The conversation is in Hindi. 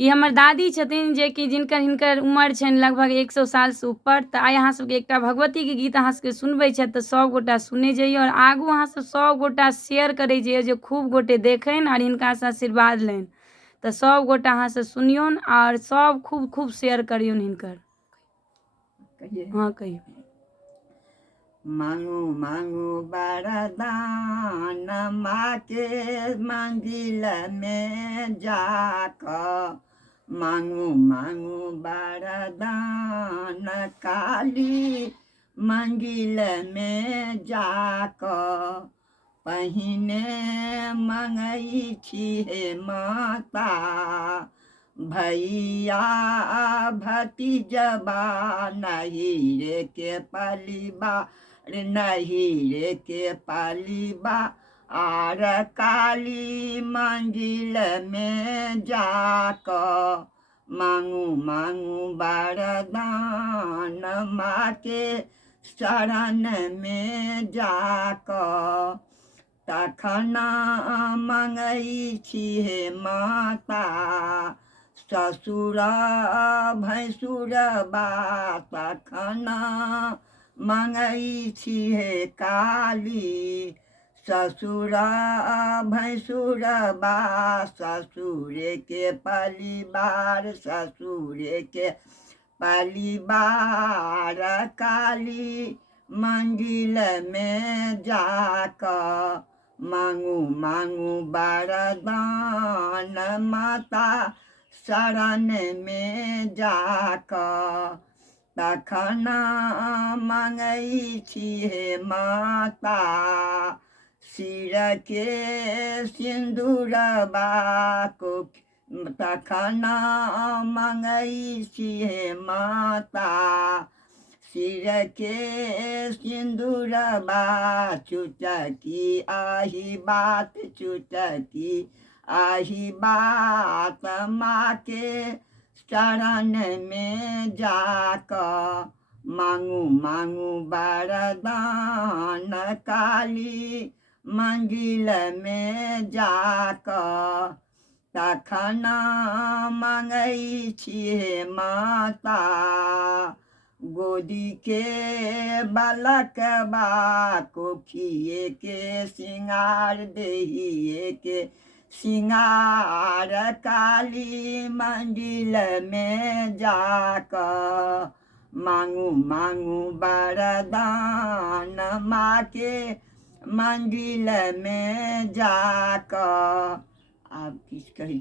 ई हमर दादी छथिन जे कि हिनकर उम्र छनि लगभग 100 सालसँ ऊपर। तऽ आइ अहाँ सबके एकटा भगवतीके गीत अहाँ सबके सुनबै छथि तऽ सब गोटा सुनै जइऔ आओर आगू अहाँ सब गोटा शेयर करै जइऔ जे खूब गोटे देखनि आओर हिनकासँ आशीर्वाद लनि। तऽ सब गोटा अहाँ सब सुनिऔन आओर सब खूब खूब शेयर करिऔन हिनकर। हाँ कहिए। मांगू मांगू वरदान माँ के मंदिर में जाकर, मांगू मांगू वरदान काली मंदिर में जाकर। पहिने मंगई छी हे माता भैया भतीजबा नहीं रे के पलिबा रे नहीं रे के पलिबा आर काली मंदिर में जाकर। मांगू मांगू वरदान माँ के शरण में जाकर। तखना मंगई छी हे माता ससुर भैंसुर बा। तखना मंगई छी हे काली ससुर भैंसुर बा। ससुरे के परिवार ससुरे के परिवार काली मंदिर में जाकर। मांगू मांगू वरदान माता शरण में जाकर। तखना मंगई छी हे माता सिर के सिंदूरबा को। तखना मंगई छी हे माता सिर के सिंदूरबा। चुटकी आही बात चुटकी आही बात माँ के शरण में जाकर। मांगू मांगू वरदान काली मंदिर में जाकर। तखना मंगई छी हे माता गोदी के बालक बा कोखिए के सिंगार देहिए के सिंगार काली मंदिर में जाकर। मांगू मांगू वरदान माँ के मंदिर में जाकर। आप किस कही